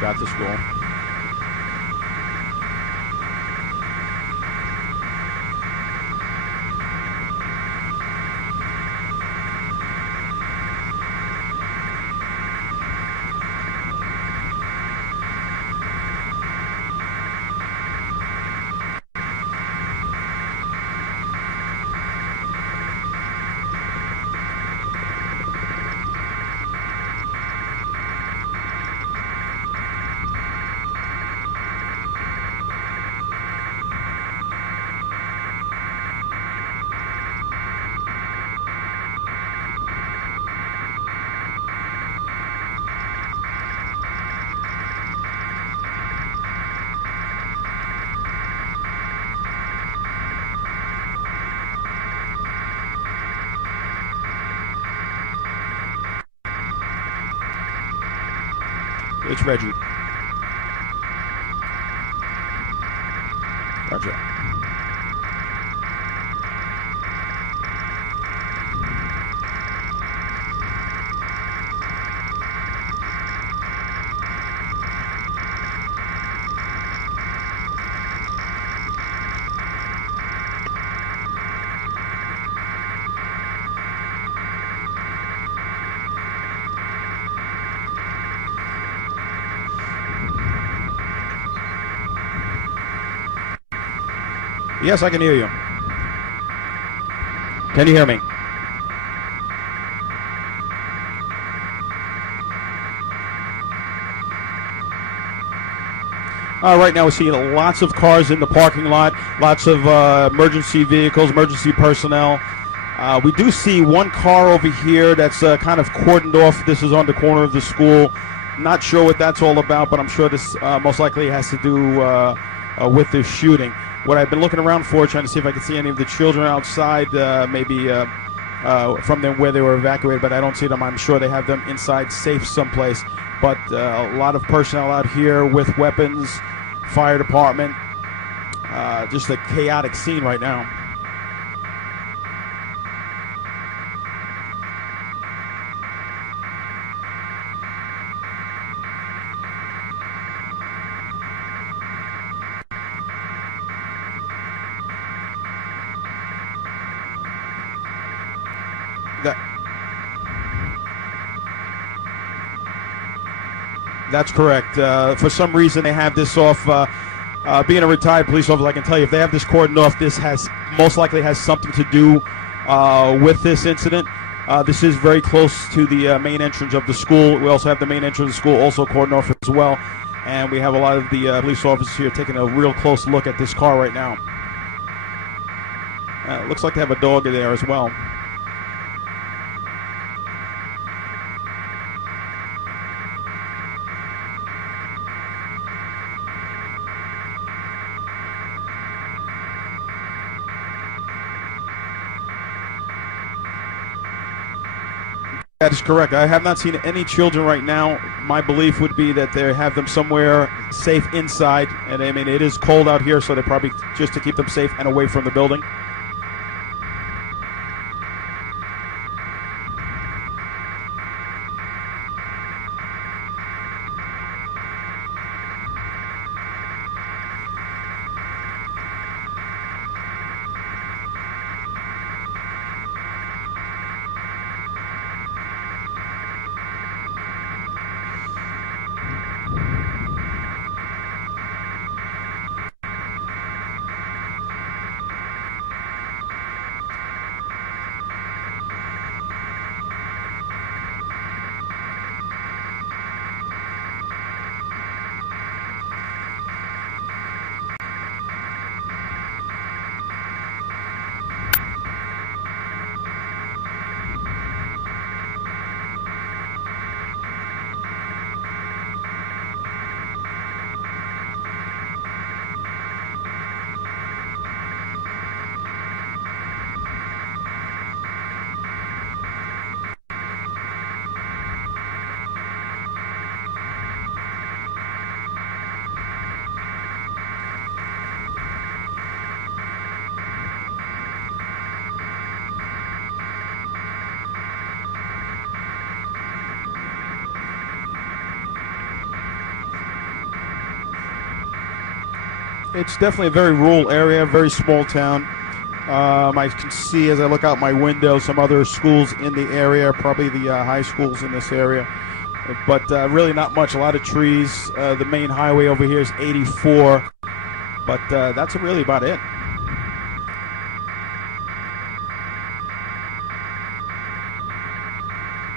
got to school. It's Reggie. Roger. Yes, I can hear you. Can you hear me? Right now we're seeing lots of cars in the parking lot, lots of emergency vehicles, emergency personnel. We do see one car over here that's kind of cordoned off. This is on the corner of the school. Not sure what that's all about, but I'm sure this most likely has to do with this shooting. What I've been looking around for, trying to see if I can see any of the children outside, maybe from them where they were evacuated, but I don't see them. I'm sure they have them inside safe someplace. But a lot of personnel out here with weapons, fire department, just a chaotic scene right now. That's correct. For some reason, they have this off. Being a retired police officer, I can tell you, if they have this cordoned off, this has most likely has something to do with this incident. This is very close to the main entrance of the school. We also have the main entrance of the school also cordoned off as well. And we have a lot of the police officers here taking a real close look at this car right now. It looks like they have a dog in there as well. That is correct. I have not seen any children right now. My belief would be that they have them somewhere safe inside. And I mean, it is cold out here, so they're probably just to keep them safe and away from the building. It's definitely a very rural area, very small town. I can see as I look out my window some other schools in the area, probably the high schools in this area. But really not much, a lot of trees. The main highway over here is 84. But that's really about it.